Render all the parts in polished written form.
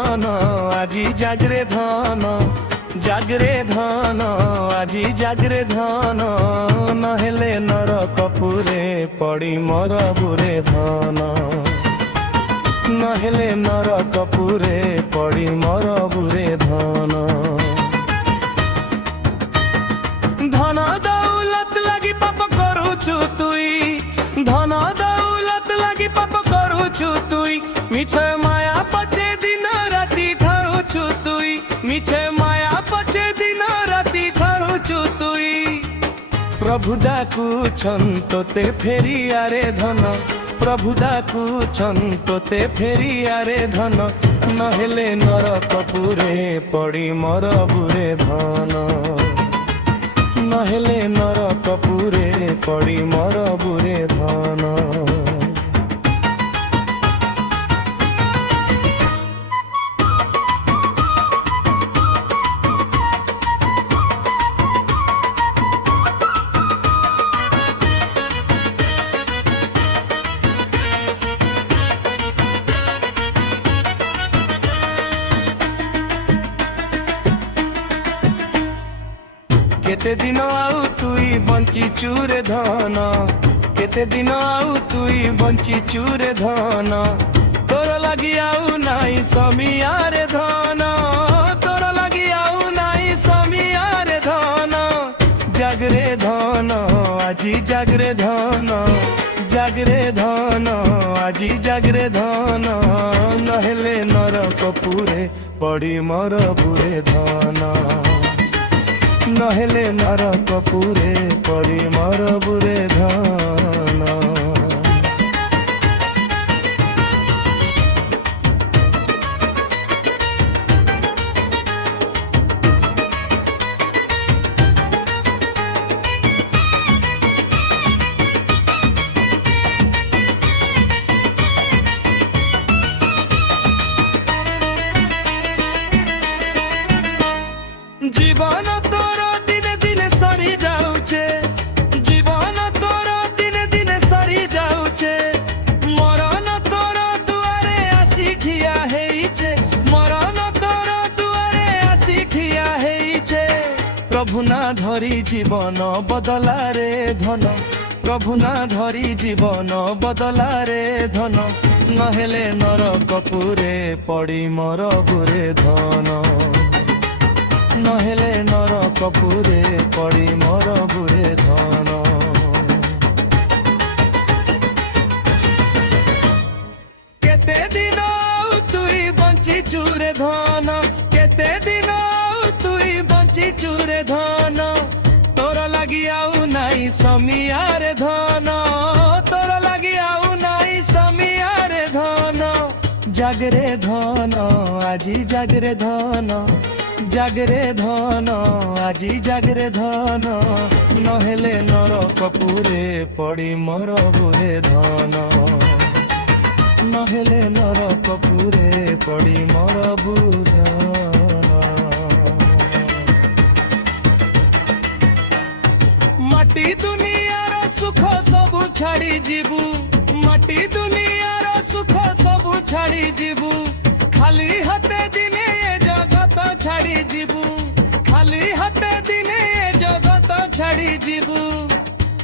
ধন আজি জাগরে ধন, জাগরে ধন আজি জাগরে ধন, নহলে নরকপুরে পড়ি মরবুরে ধন, নহলে নরকপুরে পড়ি মরবুরে ধন। ধন দৌলত লাগি পাপ করুছু তুই, ধন দৌলত লাগি পাপ করুছু তুই, মিছে মায়া পছে দিন রাতি ঠারুছু তুই, মিছে মায়া পছে দিন রাতি ঠারুছু তুই। প্রভু ডাকুছন তোতে ফেরিয়ারে ধন, প্রভু ডাকুছন তোতে ফেরিয়ারে ধন, নহলে নরকপুরে পড়ি মরবুরে ধন, নহলে নরকপুরে পড়ি মরবুরে ধন। কেতে দিন আউ তুই বঞ্চিছু রে ধন, কেতে দিন আউ তুই বঞ্চিছু রে ধন, তোর লাগি আউ নাই সমিয়ারে ধন, তোর লাগি আউ নাই সমিয়ারে ধন। জাগরে ধন আজি জাগরে ধন, জাগরে ধন আজি জাগরে ধন, নহলে নরকপুরে পড়ি মরবুরে ধন, নহলে নরকপুরে পড়ি মরবুরে ধন। জীবন তোর দিনে দিনে সরি যাউছে, জীবন তোর দিনে দিনে সরি যাউছে, মরণ তোর দুয়ারে আসি ঠিয়া হেইছে, মরণ তোর দুয়ারে আসি ঠিয়া হেইছে। প্রভু না ধরি জীবন বদলারে ধন, প্রভু না ধরি জীবন বদলারে ধন, নহলে নরকপুরে পড়ি মরবুরে ধন, নহলে নরকপুরে পড়ি মরবুরে ধন। কেতে দিন তুই বঞ্চিছু রে ধন, কেতে দিন তুই বঞ্চিছু রে ধন, তোর লাগি আউ নাই সমিয়ারে ধন, তোর লাগি আউ নাই সমিয়ারে ধন। জাগরে ধন আজি জাগরে ধন, জাগরে ধন আজি জাগরে ধন, নহলে নরকপুরে পড়ি মরবুরে ধন, নহলে নরকপুরে পড়ি মরবুরে ধন। মাটি দুনিয়ার সুখ সবু ছাড়ি ଯିବୁ, মাটি দুনিয়ার সুখ সবু ছাড়ি ଯିବୁ, খালি হাতে দিনে জগত ছাড়ি ଯିବୁ, খালি হাতে দিনে জগত ছাড়ি ଯିବୁ।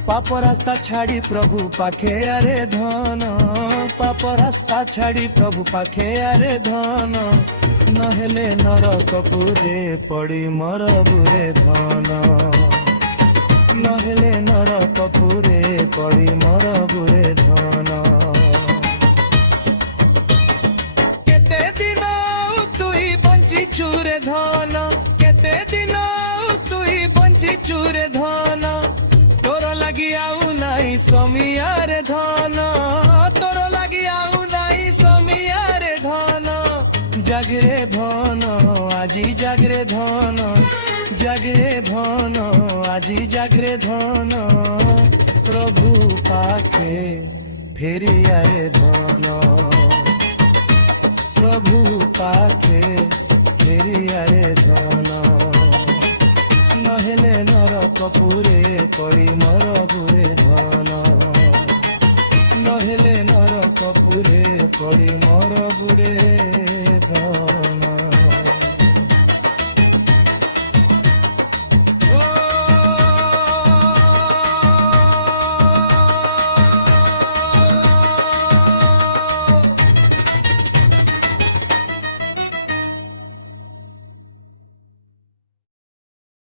পাপ রাস্তা ছাড়ি প্রভু পাখে আরে ধন, পাপ রাস্তা ছাড়ি প্রভু পাখে আরে ধন, নহলে নরকপুরে পড়ি মরবুরে ধন, নহলে নরকপুরে পড়ি মরবুরে ধন। কেতে দিন তুই বঞ্চিছু রে ধন, কেতে দিন তুই বঞ্চিছু রে ধন, তোর লাগি আউ নাই সমিয়ারে ধন, তোর লাগি আউ নাই সমিয়ারে ধন। জাগরে ধন আজি জাগরে ধন, জাগরে ধন আজি জাগরে ধন, প্রভু পাখে ফেরিয়ারে ধন, প্রভু পাখে ফেরিয়ারে ধন, নহলে নরকপুরে পড়ি মরবুরে ধন, নহলে নরকপুরে পড়ি মরবুরে ধন।